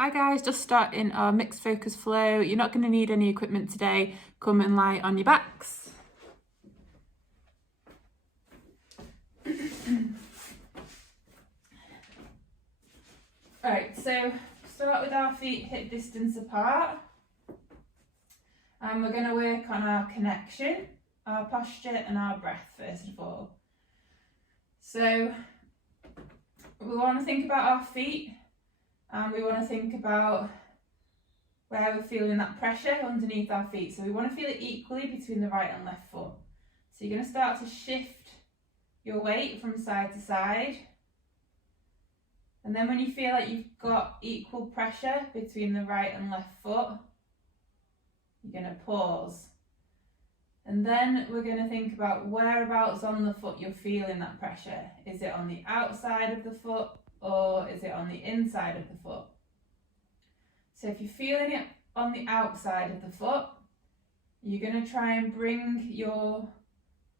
Hi guys, just starting our mixed focus flow. You're not going to need any equipment today. Come and lie on your backs. Alright, so start with our feet hip distance apart. And we're going to work on our connection, our posture and our breath first of all. So we want to think about our feet and we want to think about where we're feeling that pressure underneath our feet. So we want to feel it equally between the right and left foot. So you're going to start to shift your weight from side to side. And then when you feel like you've got equal pressure between the right and left foot, you're going to pause. And then we're going to think about whereabouts on the foot you're feeling that pressure. Is it on the outside of the foot or is it on the inside of the foot? So if you're feeling it on the outside of the foot, you're going to try and bring your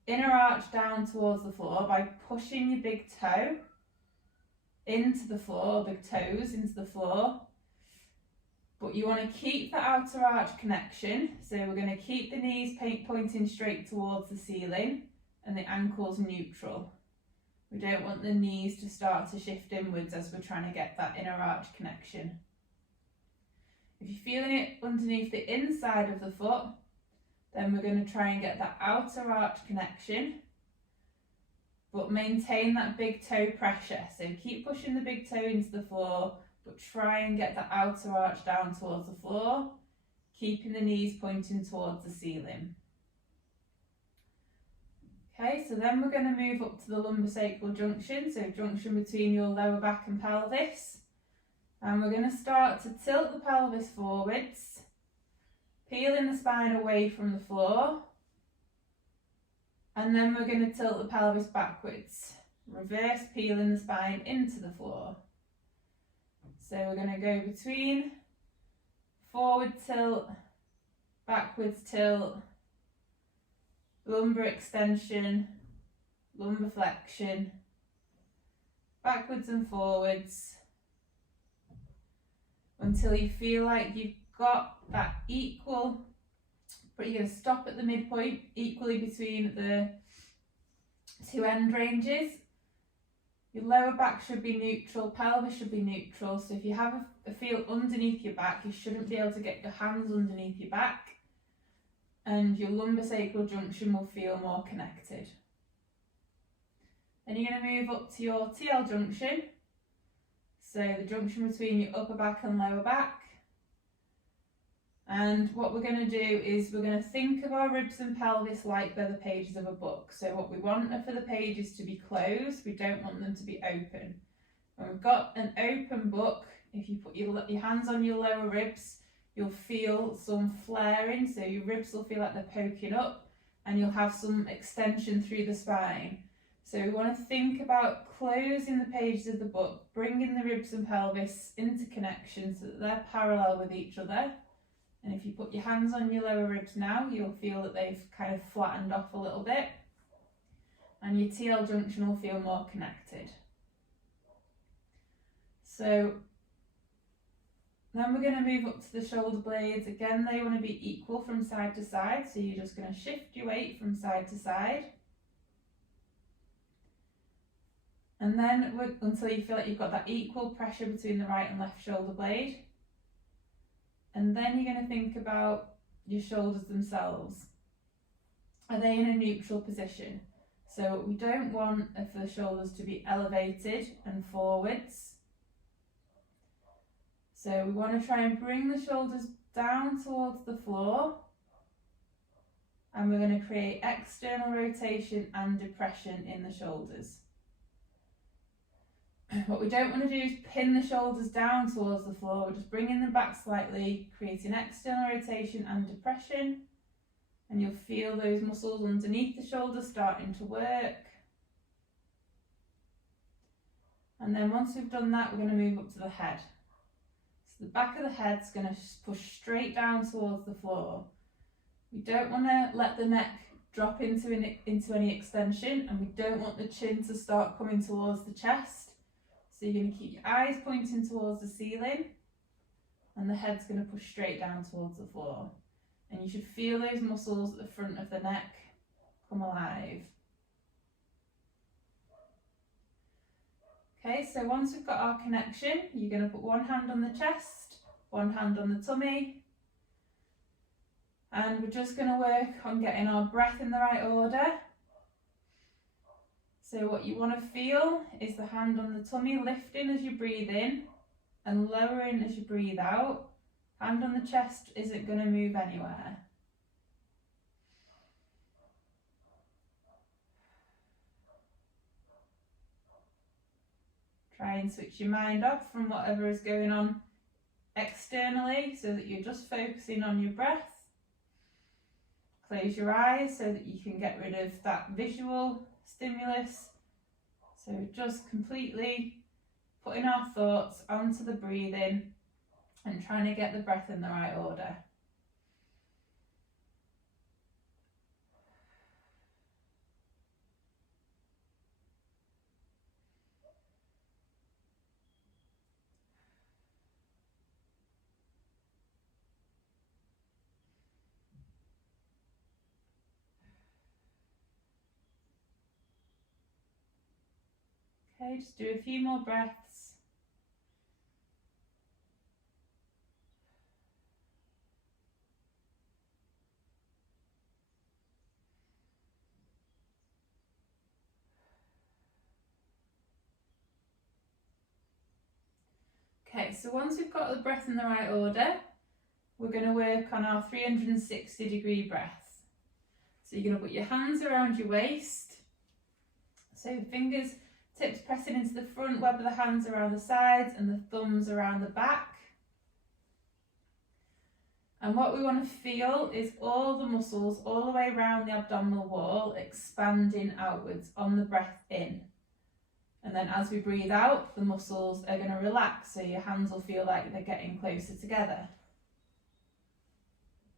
inner arch down towards the floor by pushing your big toe into the floor, big toes into the floor. But you want to keep the outer arch connection. So we're going to keep the knees pointing straight towards the ceiling and the ankles neutral. We don't want the knees to start to shift inwards as we're trying to get that inner arch connection. If you're feeling it underneath the inside of the foot, then we're going to try and get that outer arch connection, but maintain that big toe pressure. So keep pushing the big toe into the floor, but try and get the outer arch down towards the floor, keeping the knees pointing towards the ceiling. Okay, so then we're going to move up to the lumbosacral junction, so junction between your lower back and pelvis. And we're going to start to tilt the pelvis forwards, peeling the spine away from the floor. And then we're going to tilt the pelvis backwards, reverse peeling the spine into the floor. So we're going to go between forward tilt, backwards tilt, lumbar extension, lumbar flexion, backwards and forwards, until you feel like you've got that equal, but you're going to stop at the midpoint equally between the two end ranges. Your lower back should be neutral, pelvis should be neutral. So if you have a feel underneath your back, you shouldn't be able to get your hands underneath your back, and your lumbosacral junction will feel more connected. Then you're going to move up to your TL junction. So the junction between your upper back and lower back. And what we're going to do is we're going to think of our ribs and pelvis like they're the pages of a book. So what we want are for the pages to be closed. We don't want them to be open. When we've got an open book, if you put your hands on your lower ribs, you'll feel some flaring. So your ribs will feel like they're poking up and you'll have some extension through the spine. So we want to think about closing the pages of the book, bringing the ribs and pelvis into connection so that they're parallel with each other. And if you put your hands on your lower ribs now, you'll feel that they've kind of flattened off a little bit. And your TL junction will feel more connected. So then we're going to move up to the shoulder blades. Again, they want to be equal from side to side. So you're just going to shift your weight from side to side. And then until you feel like you've got that equal pressure between the right and left shoulder blade. And then you're going to think about your shoulders themselves. Are they in a neutral position? So what we don't want are for the shoulders to be elevated and forwards. So we want to try and bring the shoulders down towards the floor. And we're going to create external rotation and depression in the shoulders. What we don't want to do is pin the shoulders down towards the floor. We're just bringing them back slightly, creating external rotation and depression. And you'll feel those muscles underneath the shoulders starting to work. And then once we've done that, we're going to move up to the head. So the back of the head's going to push straight down towards the floor. We don't want to let the neck drop into any extension, and we don't want the chin to start coming towards the chest. So you're going to keep your eyes pointing towards the ceiling. and the head's going to push straight down towards the floor. And you should feel those muscles at the front of the neck come alive. Okay, so once we've got our connection, you're going to put one hand on the chest, one hand on the tummy, and we're just going to work on getting our breath in the right order. So what you want to feel is the hand on the tummy lifting as you breathe in and lowering as you breathe out. Hand on the chest isn't going to move anywhere. Try and switch your mind off from whatever is going on externally so that you're just focusing on your breath. Close your eyes so that you can get rid of that visual stimulus. So just completely putting our thoughts onto the breathing and trying to get the breath in the right order. Okay, just do a few more breaths. Okay, so once we've got the breath in the right order, we're going to work on our 360-degree breath. So you're going to put your hands around your waist. So fingers, tips pressing into the front, web of the hands around the sides and the thumbs around the back. And what we want to feel is all the muscles all the way around the abdominal wall expanding outwards on the breath in. And then as we breathe out, the muscles are going to relax, so your hands will feel like they're getting closer together.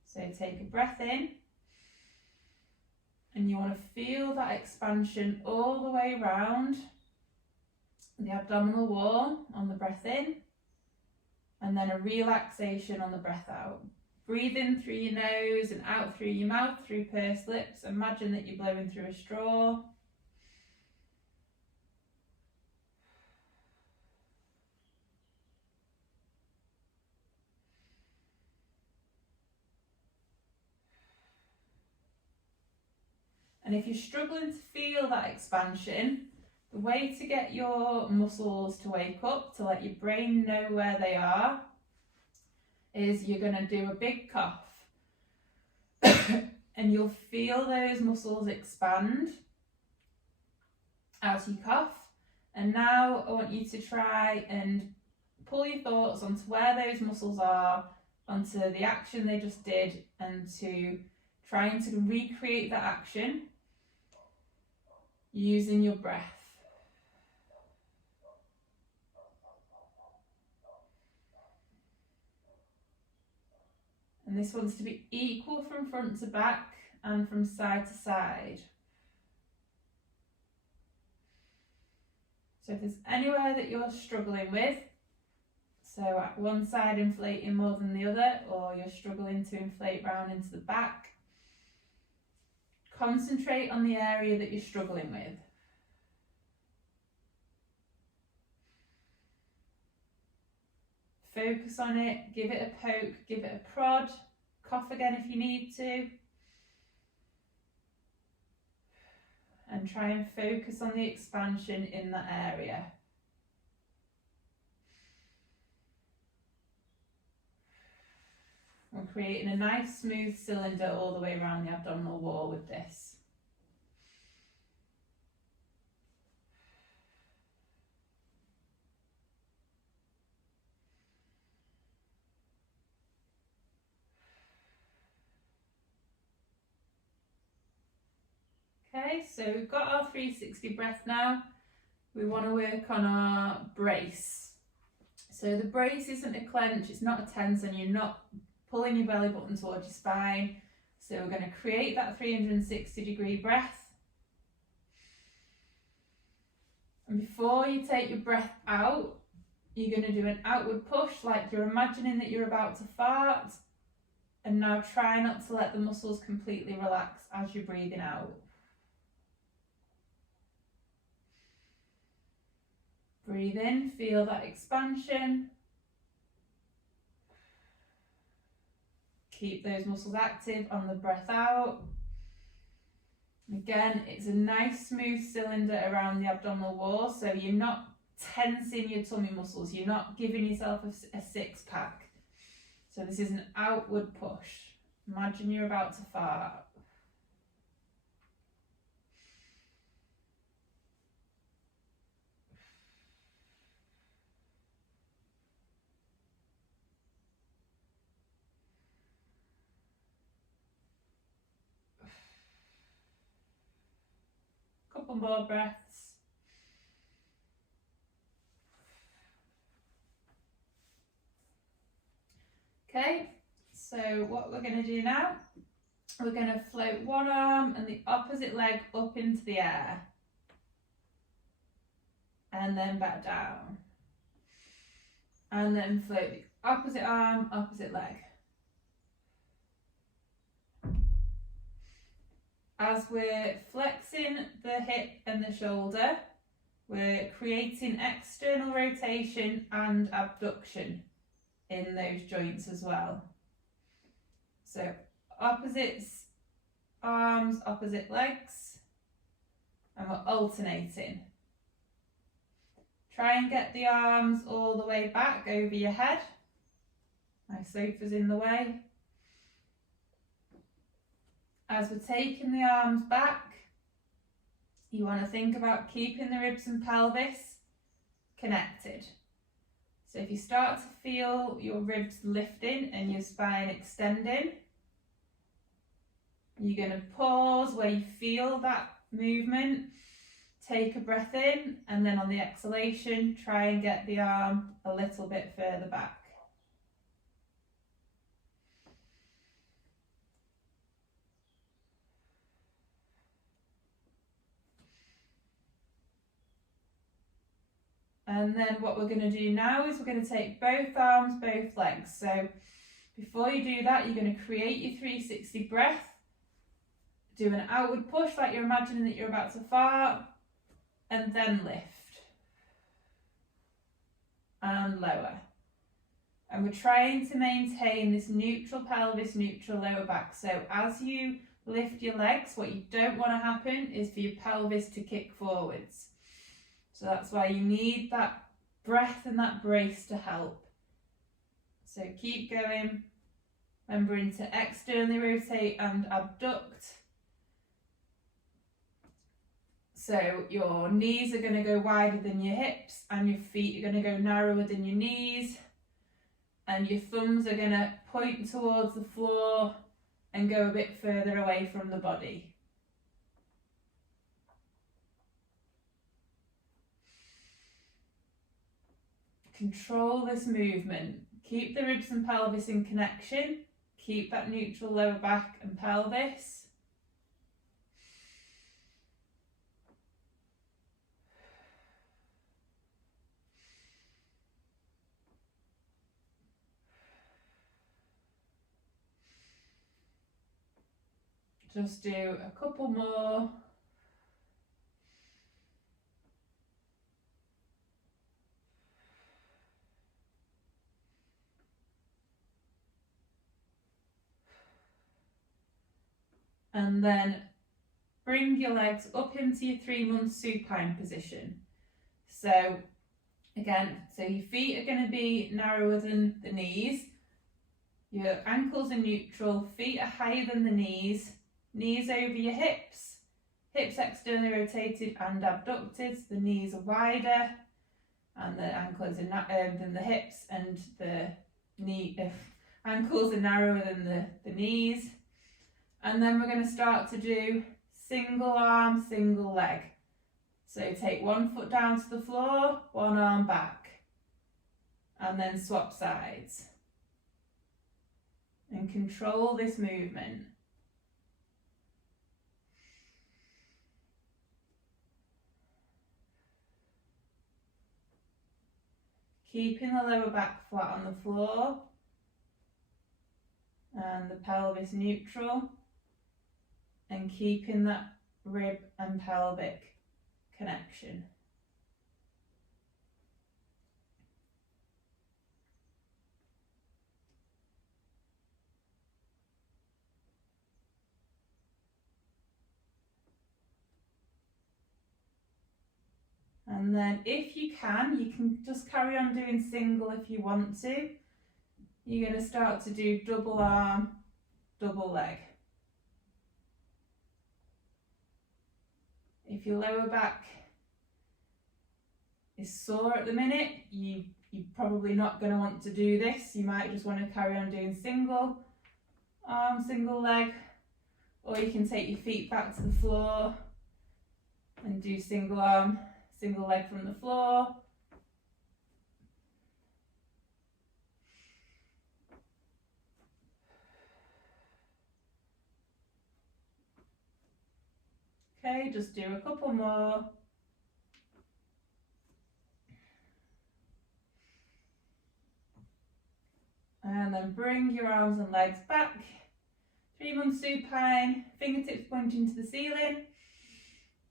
So take a breath in, and you want to feel that expansion all the way around the abdominal wall on the breath in, and then a relaxation on the breath out. Breathe in through your nose and out through your mouth, through pursed lips. Imagine that you're blowing through a straw. And if you're struggling to feel that expansion, the way to get your muscles to wake up, to let your brain know where they are, is you're going to do a big cough. And you'll feel those muscles expand as you cough. And now I want you to try and pull your thoughts onto where those muscles are, onto the action they just did, and to trying to recreate that action using your breath. And this wants to be equal from front to back and from side to side. So if there's anywhere that you're struggling with, so at one side inflating more than the other, or you're struggling to inflate round into the back, concentrate on the area that you're struggling with. Focus on it, give it a poke, give it a prod, cough again if you need to. And try and focus on the expansion in that area. We're creating a nice smooth cylinder all the way around the abdominal wall with this. Okay, so we've got our 360 breath now. We want to work on our brace. So the brace isn't a clench, it's not a tense, and you're not pulling your belly button towards your spine. So we're going to create that 360-degree breath. And before you take your breath out, You're going to do an outward push like you're imagining that you're about to fart, and now try not to let the muscles completely relax as you're breathing out. Breathe in, feel that expansion. Keep those muscles active on the breath out. Again, it's a nice smooth cylinder around the abdominal wall, so you're not tensing your tummy muscles, you're not giving yourself a six pack. So this is an outward push. Imagine you're about to fart. Couple more breaths. Okay, so what we're going to do now, we're going to float one arm and the opposite leg up into the air. And then back down. And then float the opposite arm, opposite leg. As we're flexing the hip and the shoulder, we're creating external rotation and abduction in those joints as well. So opposite arms, opposite legs, and we're alternating. Try and get the arms all the way back over your head. My sofa's in the way. As we're taking the arms back, you want to think about keeping the ribs and pelvis connected. So if you start to feel your ribs lifting and your spine extending, you're going to pause where you feel that movement, take a breath in, and then on the exhalation, try and get the arm a little bit further back. And then what we're going to do now is we're going to take both arms, both legs. So before you do that, you're going to create your 360 breath. Do an outward push like you're imagining that you're about to fart, and then lift. And lower. And we're trying to maintain this neutral pelvis, neutral lower back. So as you lift your legs, what you don't want to happen is for your pelvis to kick forwards. So that's why you need that breath and that brace to help. So keep going, remembering to externally rotate and abduct. So your knees are going to go wider than your hips, and your feet are going to go narrower than your knees, and your thumbs are going to point towards the floor and go a bit further away from the body. Control this movement. Keep the ribs and pelvis in connection. Keep that neutral lower back and pelvis. Just do a couple more. And then bring your legs up into your 3-month supine position. So again, so your feet are going to be narrower than the knees. Your ankles are neutral, feet are higher than the knees over your hips, hips externally rotated and abducted, the knees are wider and the ankles are than the hips, and the ankles are narrower than the knees. And then we're going to start to do single arm, single leg. So take one foot down to the floor, one arm back, and then swap sides. And control this movement. keeping the lower back flat on the floor and the pelvis neutral, and keeping that rib and pelvic connection. And then if you can just carry on doing single if you want to. You're going to start to do double arm, double leg. If your lower back is sore at the minute, you're probably not going to want to do this. You might just want to carry on doing single arm, single leg, or you can take your feet back to the floor and do single arm, single leg from the floor. Okay, just do a couple more. And then bring your arms and legs back. 3-month supine, fingertips pointing to the ceiling.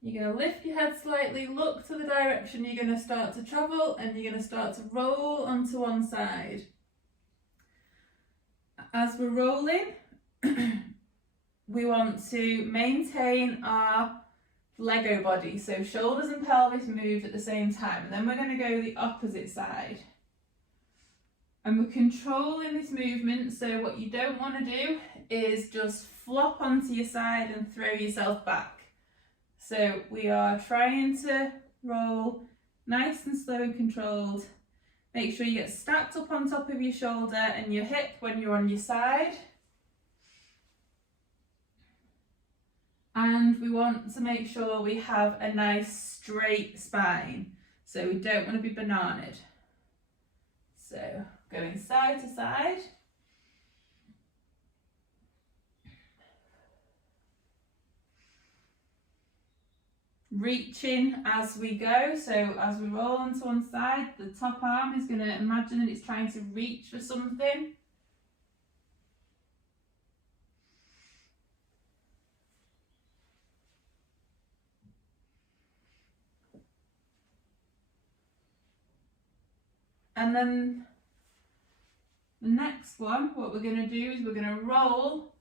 You're going to lift your head slightly, look to the direction you're going to start to travel, and you're going to start to roll onto one side. As we're rolling, we want to maintain our Lego body, so shoulders and pelvis moved at the same time, and then we're going to go the opposite side. And we're controlling this movement, so what you don't want to do is just flop onto your side and throw yourself back. So we are trying to roll nice and slow and controlled. Make sure you get stacked up on top of your shoulder and your hip when you're on your side. And we want to make sure we have a nice straight spine. So we don't want to be bananaed. So going side to side. Reaching as we go, so as we roll onto one side, the top arm is going to imagine that it's trying to reach for something. And then the next one, what we're going to do is we're going to roll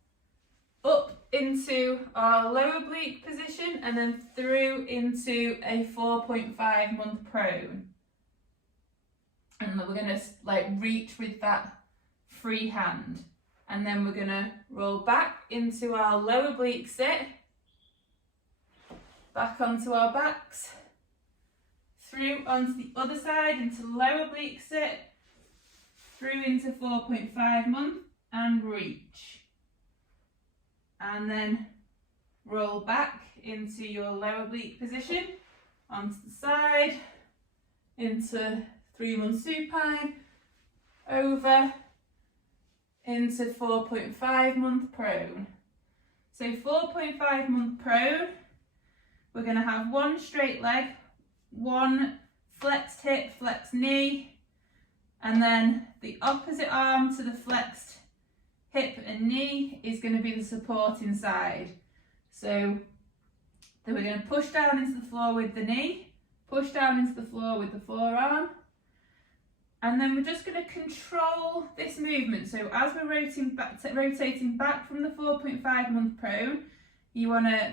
up into our lower oblique position and then through into a 4.5 month prone. And we're going to reach with that free hand. And then we're going to roll back into our lower oblique sit, back onto our backs, through onto the other side into lower oblique sit, through into 4.5 month and reach. And then roll back into your lower oblique position, onto the side, into 3-month supine, over, into 4.5 month prone. So 4.5 month prone, we're going to have one straight leg, one flexed hip, flexed knee, and then the opposite arm to the flexed hip and knee is going to be the supporting side. So then we're going to push down into the floor with the knee, push down into the floor with the forearm, and then we're just going to control this movement. So as we're rotating back from the 4.5 month prone, you want to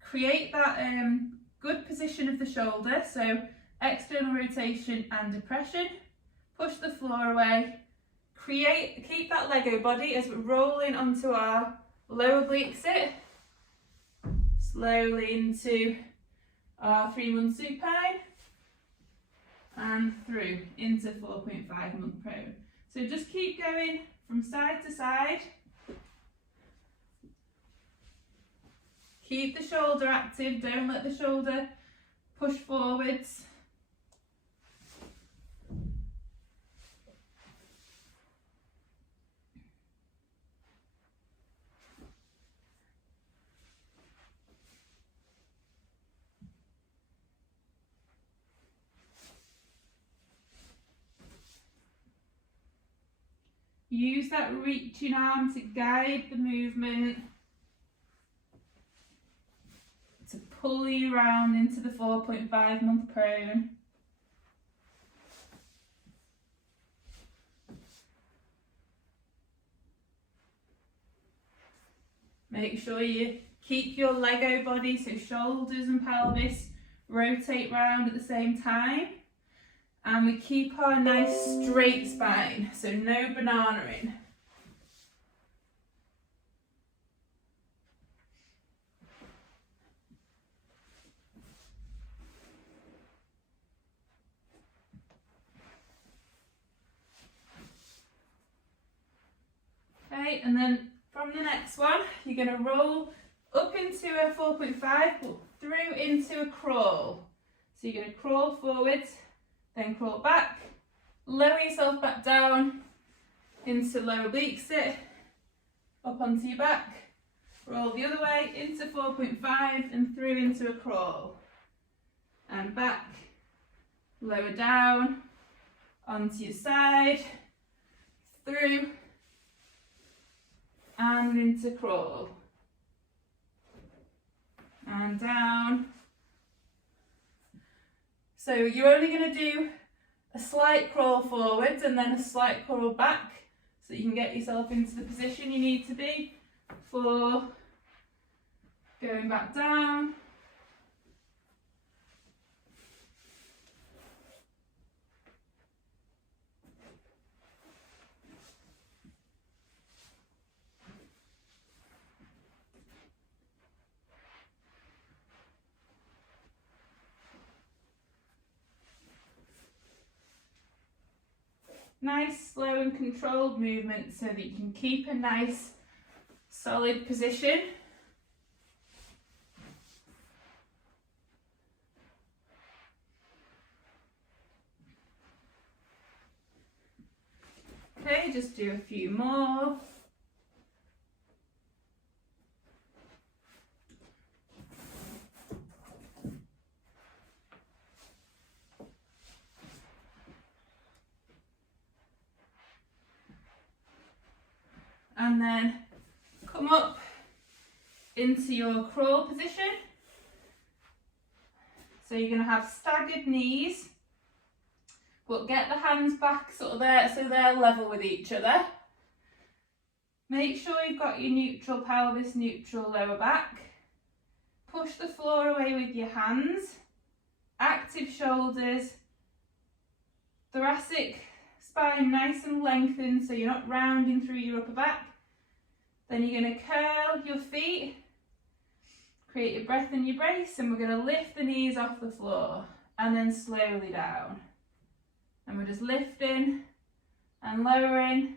create that good position of the shoulder, so external rotation and depression, push the floor away, keep that Lego body as we're rolling onto our lower oblique sit, slowly into our 3-month supine and through into 4.5 month prone. So just keep going from side to side. Keep the shoulder active, don't let the shoulder push forwards. Use that reaching arm to guide the movement, to pull you round into the 4.5 month prone. Make sure you keep your Lego body, so shoulders and pelvis rotate round at the same time. And we keep our nice straight spine, so no banana-ing. Okay, and then from the next one, you're going to roll up into a 4.5, but through into a crawl. So you're going to crawl forwards, then crawl back, lower yourself back down into low oblique sit, up onto your back, roll the other way into 4.5 and through into a crawl. And back, lower down, onto your side, through, and into crawl. And down. So you're only going to do a slight crawl forwards and then a slight crawl back, so you can get yourself into the position you need to be for going back down. Nice, slow and controlled movement so that you can keep a nice solid position. Okay, just do a few more. And then come up into your crawl position. So you're going to have staggered knees, but get the hands back sort of there so they're level with each other. Make sure you've got your neutral pelvis, neutral lower back. Push the floor away with your hands. Active shoulders. Thoracic spine nice and lengthened so you're not rounding through your upper back. Then you're going to curl your feet, create your breath in your brace, and we're going to lift the knees off the floor and then slowly down. And we're just lifting and lowering,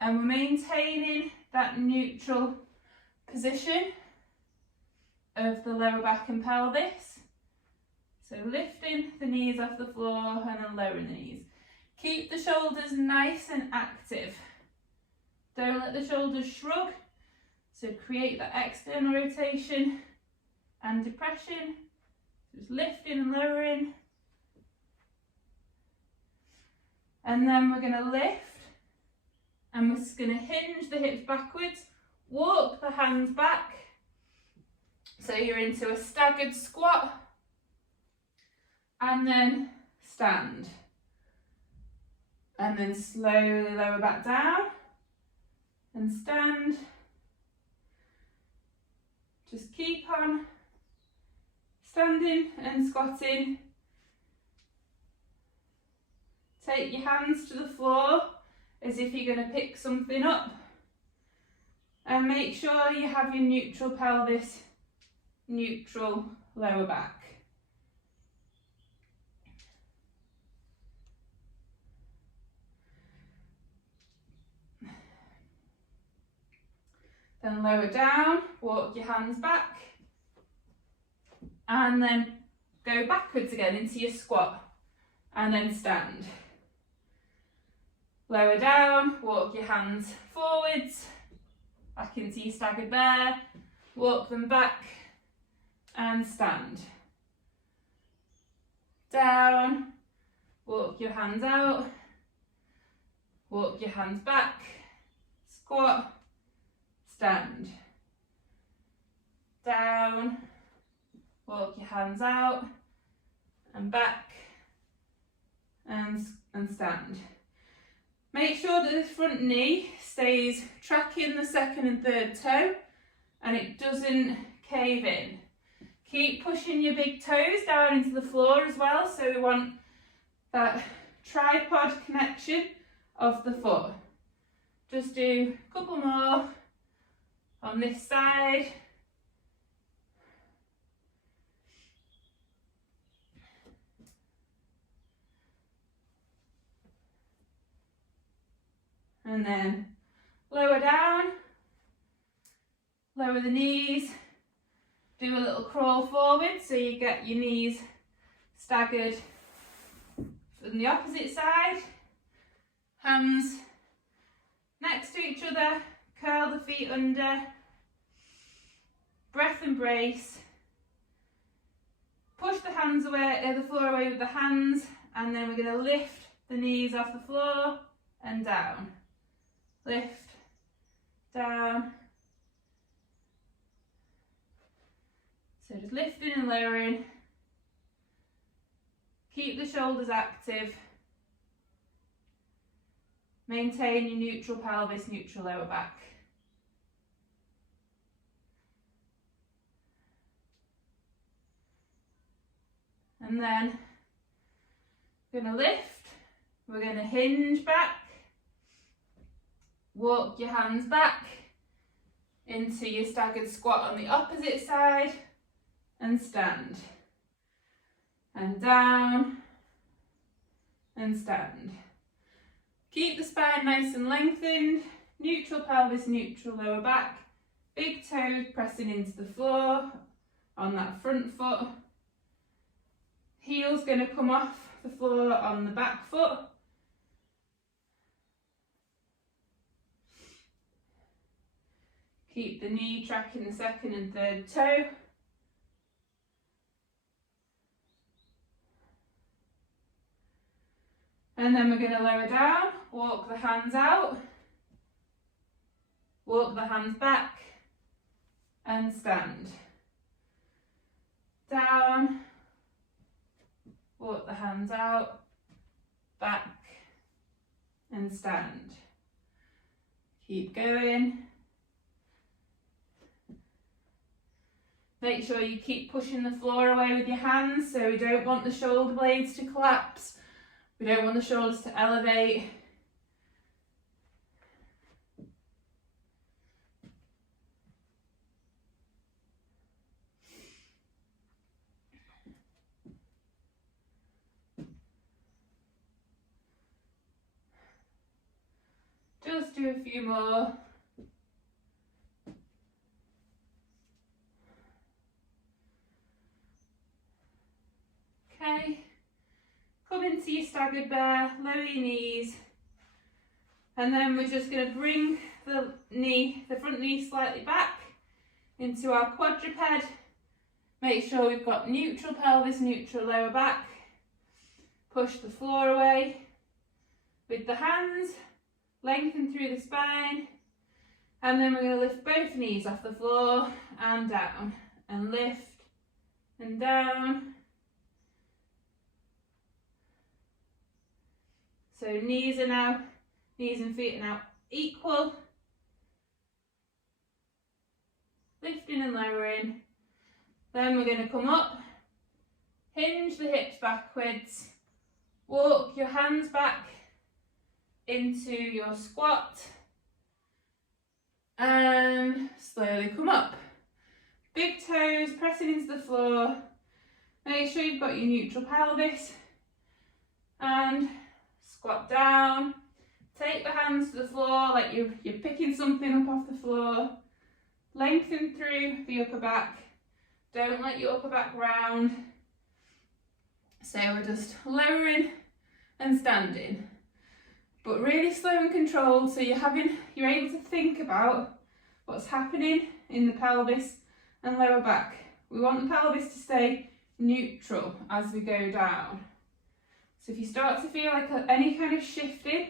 and we're maintaining that neutral position of the lower back and pelvis. So lifting the knees off the floor and then lowering the knees. Keep the shoulders nice and active. Don't let the shoulders shrug. So create that external rotation and depression. Just lifting and lowering. And then we're going to lift. And we're just going to hinge the hips backwards. Walk the hands back. So you're into a staggered squat. And then stand. And then slowly lower back down and stand. Just keep on standing and squatting. Take your hands to the floor as if you're going to pick something up. And make sure you have your neutral pelvis, neutral lower back. Then lower down, walk your hands back, and then go backwards again into your squat, and then stand. Lower down, walk your hands forwards, back into your staggered bear, walk them back, and stand. Down, walk your hands out, walk your hands back, squat, stand, down, walk your hands out and back and stand. Make sure that this front knee stays tracking the second and third toe and it doesn't cave in. Keep pushing your big toes down into the floor as well, so we want that tripod connection of the foot. Just do a couple more on this side. And then lower down, lower the knees, do a little crawl forward so you get your knees staggered from the opposite side. Hands next to each other, curl the feet under, breath and brace. Push the hands away, the floor away with the hands, and then we're going to lift the knees off the floor and down. Lift, down. So just lifting and lowering. Keep the shoulders active. Maintain your neutral pelvis, neutral lower back. And then we're going to lift, we're going to hinge back, walk your hands back into your staggered squat on the opposite side and stand. And down and stand. Keep the spine nice and lengthened, neutral pelvis, neutral lower back, big toes pressing into the floor on that front foot. Heel's going to come off the floor on the back foot. Keep the knee tracking the second and third toe. And then we're going to lower down, walk the hands out, walk the hands back and stand. Down, walk the hands out, back and stand. Keep going. Make sure you keep pushing the floor away with your hands, so we don't want the shoulder blades to collapse. We don't want the shoulders to elevate. Just do a few more. Okay. Come into your staggered bear, lower your knees, and then we're just going to bring the front knee slightly back into our quadruped. Make sure we've got neutral pelvis, neutral lower back. Push the floor away with the hands, lengthen through the spine, and then we're going to lift both knees off the floor and down, and lift and down. So knees and feet are now equal. Lifting and lowering. Then we're going to come up, hinge the hips backwards, walk your hands back into your squat and slowly come up. Big toes pressing into the floor. Make sure you've got your neutral pelvis and squat down. Take the hands to the floor like you're picking something up off the floor. Lengthen through the upper back. Don't let your upper back round. So we're just lowering and standing, but really slow and controlled, so you're able to think about what's happening in the pelvis and lower back. We want the pelvis to stay neutral as we go down. So if you start to feel like any kind of shifting,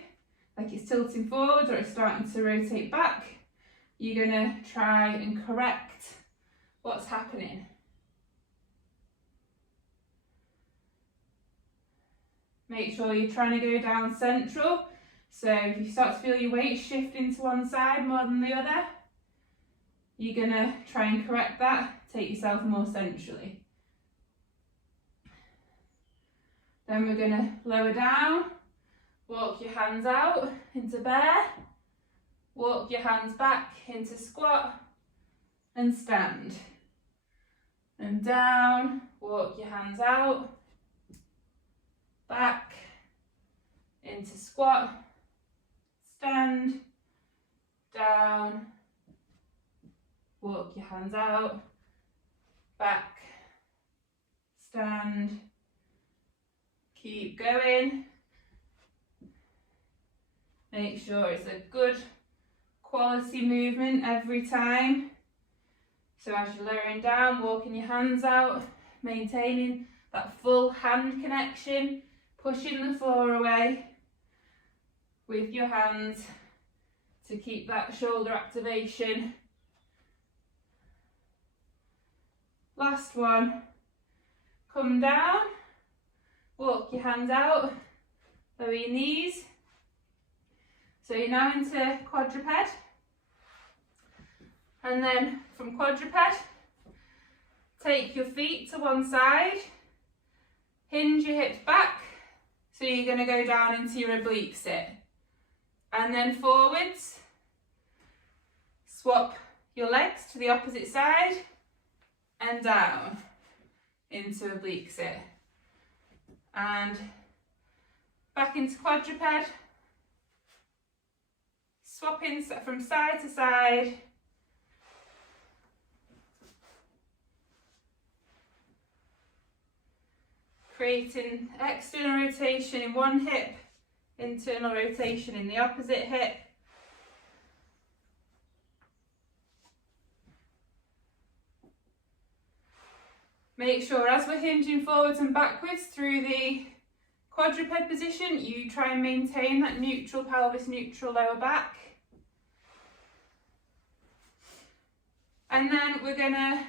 like it's tilting forward or it's starting to rotate back, you're going to try and correct what's happening. Make sure you're trying to go down central. So if you start to feel your weight shifting to one side more than the other, you're going to try and correct that, take yourself more centrally. Then we're going to lower down, walk your hands out into bear, walk your hands back into squat and stand. And down, walk your hands out, back, into squat, stand, down, walk your hands out, back, stand, keep going. Make sure it's a good quality movement every time. So as you're lowering down, walking your hands out, maintaining that full hand connection, pushing the floor away with your hands to keep that shoulder activation. Last one. Come down, walk your hands out, lower your knees. So you're now into quadruped. And then from quadruped, take your feet to one side, hinge your hips back, so you're going to go down into your oblique sit. And then forwards, swap your legs to the opposite side and down into oblique sit. And back into quadruped, swapping from side to side. Creating external rotation in one hip, internal rotation in the opposite hip. Make sure as we're hinging forwards and backwards through the quadruped position, you try and maintain that neutral pelvis, neutral lower back. And then we're going to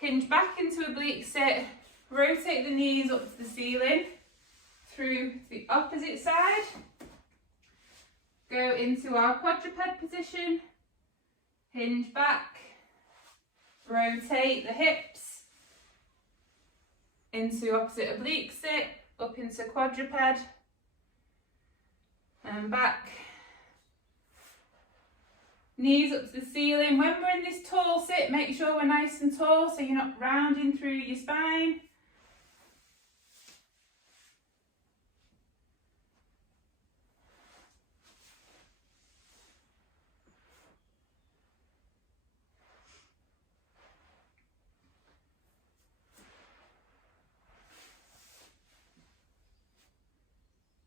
hinge back into oblique sit. Rotate the knees up to the ceiling through the opposite side. Go into our quadruped position. Hinge back. Rotate the hips into opposite oblique sit, up into quadruped and back. Knees up to the ceiling. When we're in this tall sit, make sure we're nice and tall so you're not rounding through your spine.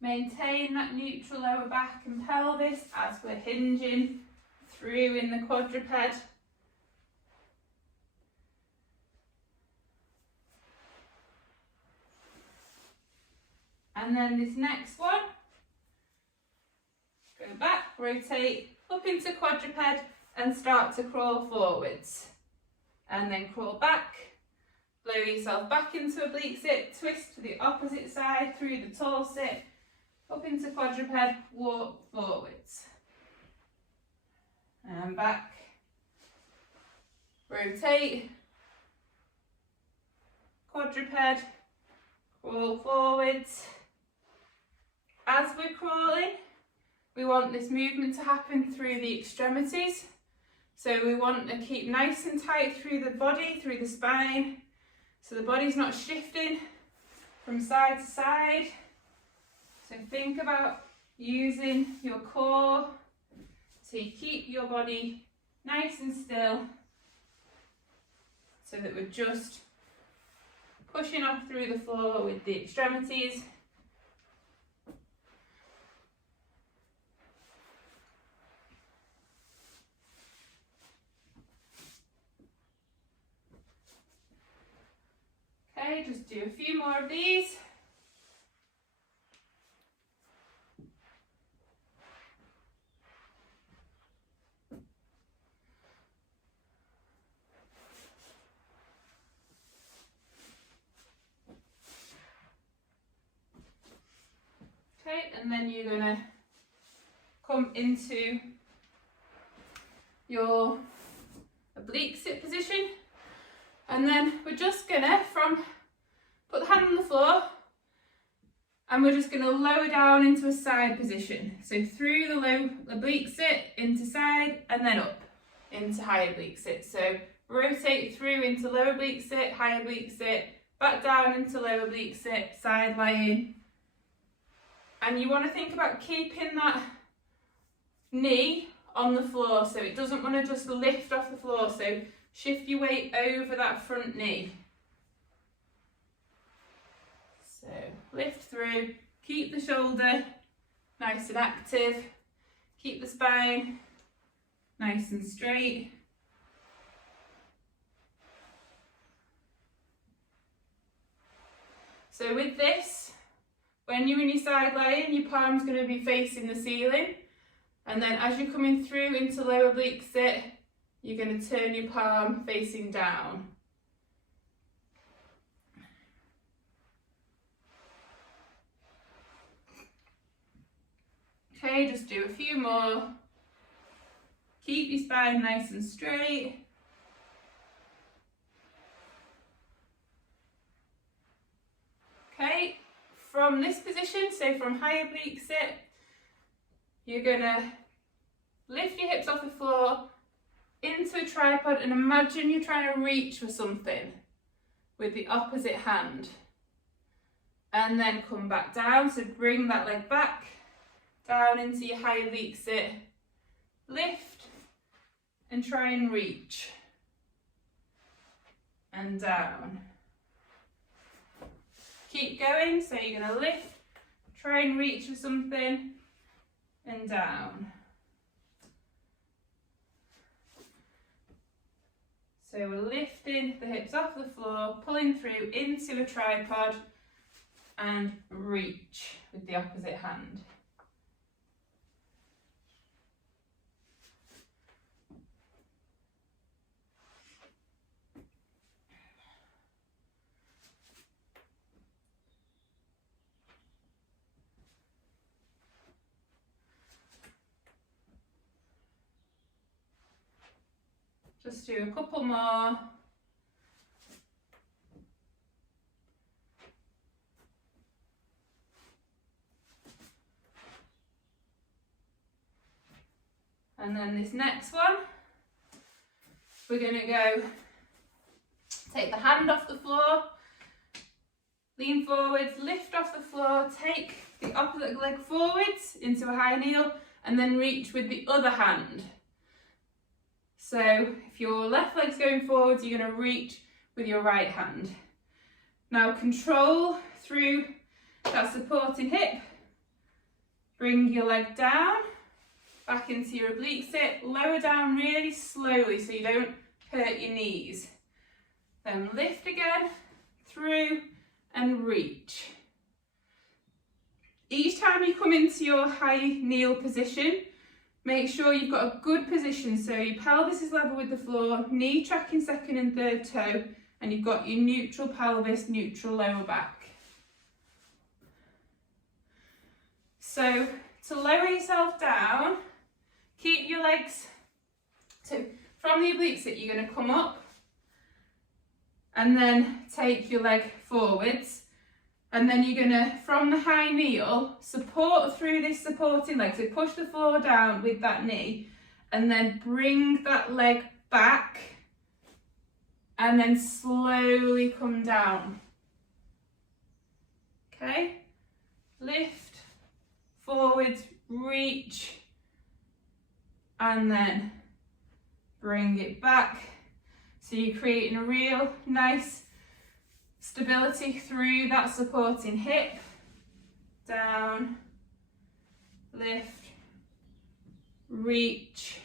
Maintain that neutral lower back and pelvis as we're hinging through in the quadruped. And then this next one, go back, rotate up into quadruped and start to crawl forwards. And then crawl back, lower yourself back into oblique sit, twist to the opposite side through the tall sit, up into quadruped, walk forwards. And back, rotate, quadruped, crawl forwards. As we're crawling, we want this movement to happen through the extremities. So we want to keep nice and tight through the body, through the spine, so the body's not shifting from side to side. So think about using your core to keep your body nice and still, so that we're just pushing off through the floor with the extremities. Okay, just do a few more of these. and then you're going to come into your oblique sit position, and then we're just going to put the hand on the floor, and we're just going to lower down into a side position. So through the low oblique sit, into side, and then up into high oblique sit. So rotate through into low oblique sit, high oblique sit, back down into low oblique sit, side lying. And you want to think about keeping that knee on the floor, so it doesn't want to just lift off the floor. So shift your weight over that front knee. So lift through, keep the shoulder nice and active, keep the spine nice and straight. So with this, when you're in your side lying, your palm's going to be facing the ceiling, and then as you're coming through into low oblique sit, you're going to turn your palm facing down. Okay, just do a few more. Keep your spine nice and straight. Okay, from this position, so from high oblique sit, you're going to lift your hips off the floor into a tripod, and imagine you're trying to reach for something with the opposite hand. And then come back down, so bring that leg back, down into your high oblique sit, lift, and try and reach, and down. Keep going, so you're going to lift, try and reach for something, and down. So we're lifting the hips off the floor, pulling through into a tripod, and reach with the opposite hand. Just do a couple more. And then this next one, we're going to go take the hand off the floor, lean forwards, lift off the floor, take the opposite leg forwards into a high kneel, and then reach with the other hand. So if your left leg's going forwards, you're going to reach with your right hand. Now control through that supporting hip. Bring your leg down, back into your oblique sit. Lower down really slowly so you don't hurt your knees. Then lift again, through, and reach. Each time you come into your high kneel position, make sure you've got a good position, so your pelvis is level with the floor, knee tracking second and third toe, and you've got your neutral pelvis, neutral lower back. So to lower yourself down, keep your legs, so from the oblique sit you're going to come up and then take your leg forwards. And then you're going to, from the high kneel, support through this supporting leg. So push the floor down with that knee and then bring that leg back and then slowly come down. Okay? Lift, forwards, reach, and then bring it back. So you're creating a real nice stability through that supporting hip. Down, lift, reach,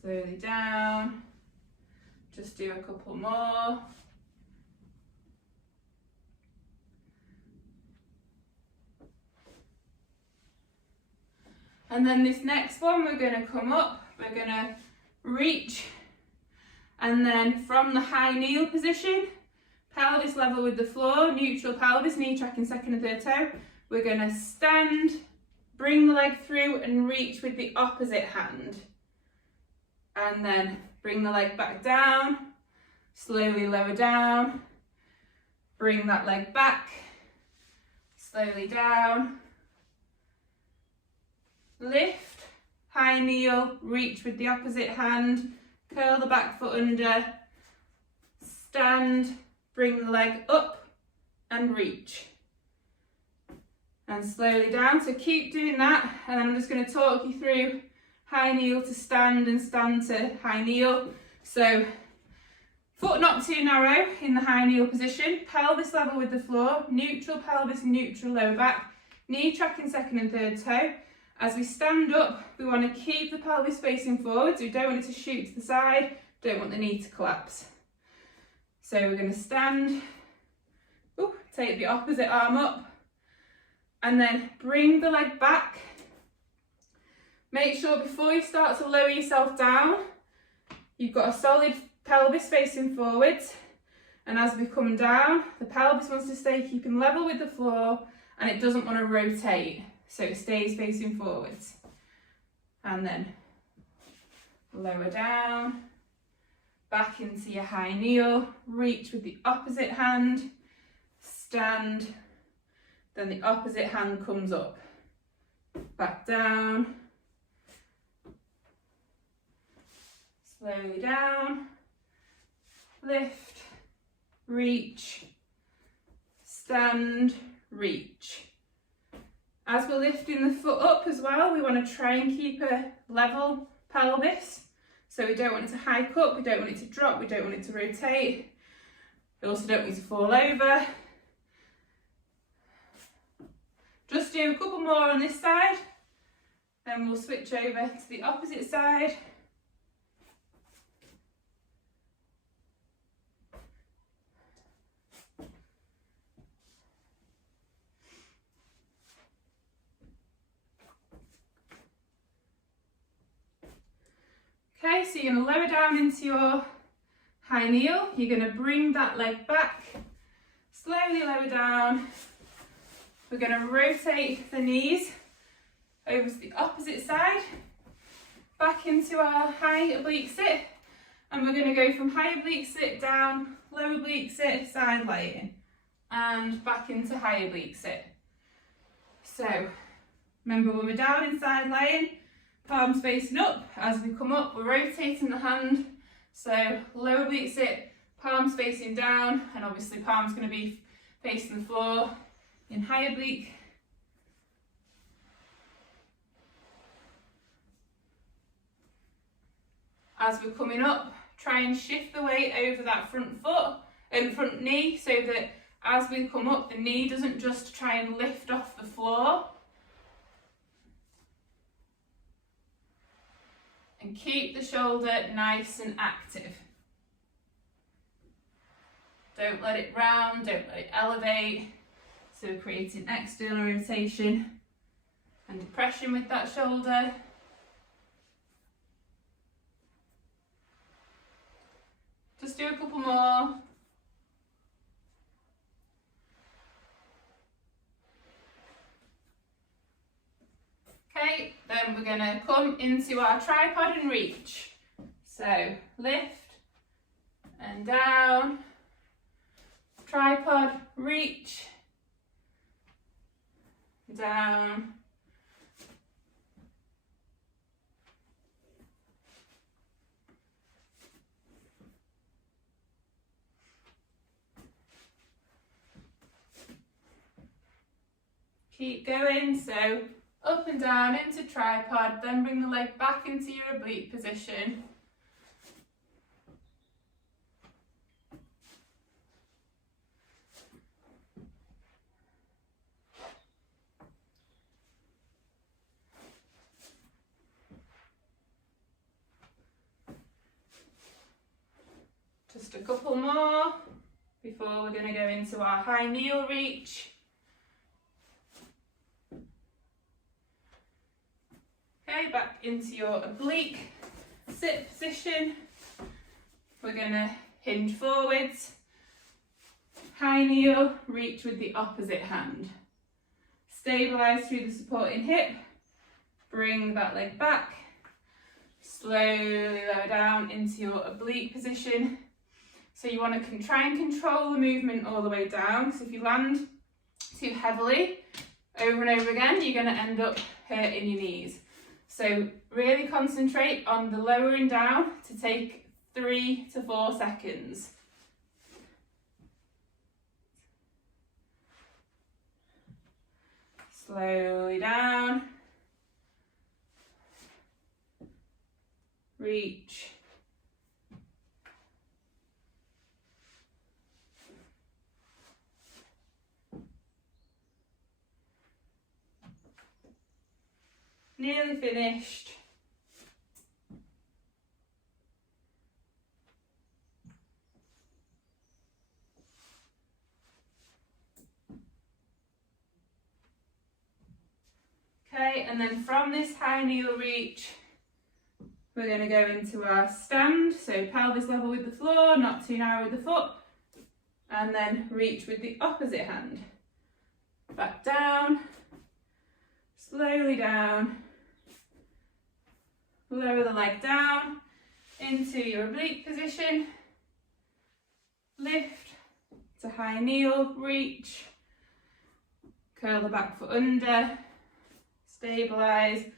slowly down. Just do a couple more. And then this next one, we're going to come up, we're going to reach, and then from the high kneel position, pelvis pelvis level with the floor, neutral pelvis, knee tracking second and third toe. We're going to stand, bring the leg through and reach with the opposite hand. And then bring the leg back down, slowly lower down, bring that leg back, slowly down, lift, high kneel, reach with the opposite hand, curl the back foot under, stand, bring the leg up and reach. And slowly down, so keep doing that, and I'm just going to talk you through high kneel to stand and stand to high kneel. So foot not too narrow in the high kneel position, pelvis level with the floor, neutral pelvis, neutral lower back, knee tracking second and third toe. As we stand up, we want to keep the pelvis facing forwards. We don't want it to shoot to the side, don't want the knee to collapse. So we're going to stand, take the opposite arm up, and then bring the leg back. Make sure before you start to lower yourself down, you've got a solid pelvis facing forwards. And as we come down, the pelvis wants to stay keeping level with the floor and it doesn't want to rotate. So it stays facing forwards. And then lower down, back into your high kneel, reach with the opposite hand, stand, then the opposite hand comes up, back down, slowly down, lift, reach, stand, reach. As we're lifting the foot up as well, we want to try and keep a level pelvis. So we don't want it to hike up, we don't want it to drop, we don't want it to rotate. We also don't need to fall over. Just do a couple more on this side, then we'll switch over to the opposite side. Okay, so you're going to lower down into your high kneel. You're going to bring that leg back, slowly lower down. We're going to rotate the knees over to the opposite side, back into our high oblique sit, and we're going to go from high oblique sit down, low oblique sit, side laying, and back into high oblique sit. So remember, when we're down in side laying, palms facing up. As we come up, we're rotating the hand. So low oblique sit, palms facing down, and obviously palms going to be facing the floor. In high oblique, as we're coming up, try and shift the weight over that front foot and front knee, so that as we come up, the knee doesn't just try and lift off the floor. And keep the shoulder nice and active. Don't let it round, don't let it elevate. So we're creating external rotation and depression with that shoulder. Just do a couple more. Okay, then we're going to come into our tripod and reach. So lift and down, tripod, reach, down, keep going. So up and down into tripod, then bring the leg back into your oblique position. Just a couple more before we're going to go into our high kneel reach. Okay, back into your oblique sit position. We're going to hinge forwards, high high kneel, reach with the opposite hand. Stabilise through the supporting hip, bring that leg back, slowly lower down into your oblique position. So you want to try and control the movement all the way down. So if you land too heavily over and over again, you're going to end up hurting your knees. So really concentrate on the lowering down to take 3 to 4 seconds. Slowly down. Reach. Nearly finished. Okay, and then from this high kneel reach, we're going to go into our stand. So pelvis level with the floor, not too narrow with the foot. And then reach with the opposite hand. Back down, slowly down. Lower the leg down into your oblique position. Lift to high kneel, reach. Curl the back foot under. Stabilise.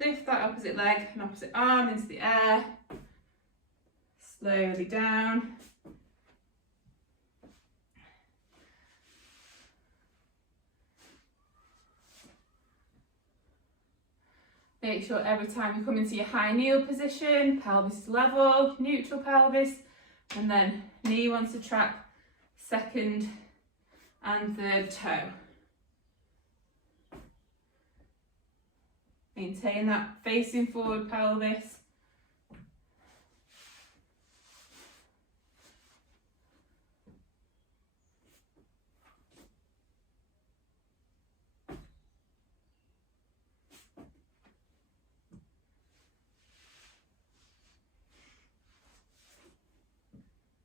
Lift that opposite leg and opposite arm into the air. Slowly down. Make sure every time you come into your high kneel position, pelvis is level, neutral pelvis, and then knee wants to track second and third toe. Maintain that facing forward pelvis.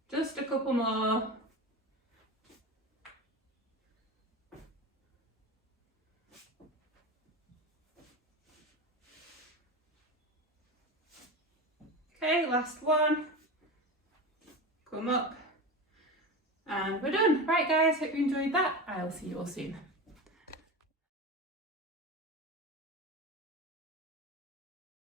Just a couple more. Okay, last one. Come up. And we're done. Right guys, hope you enjoyed that. I'll see you all soon.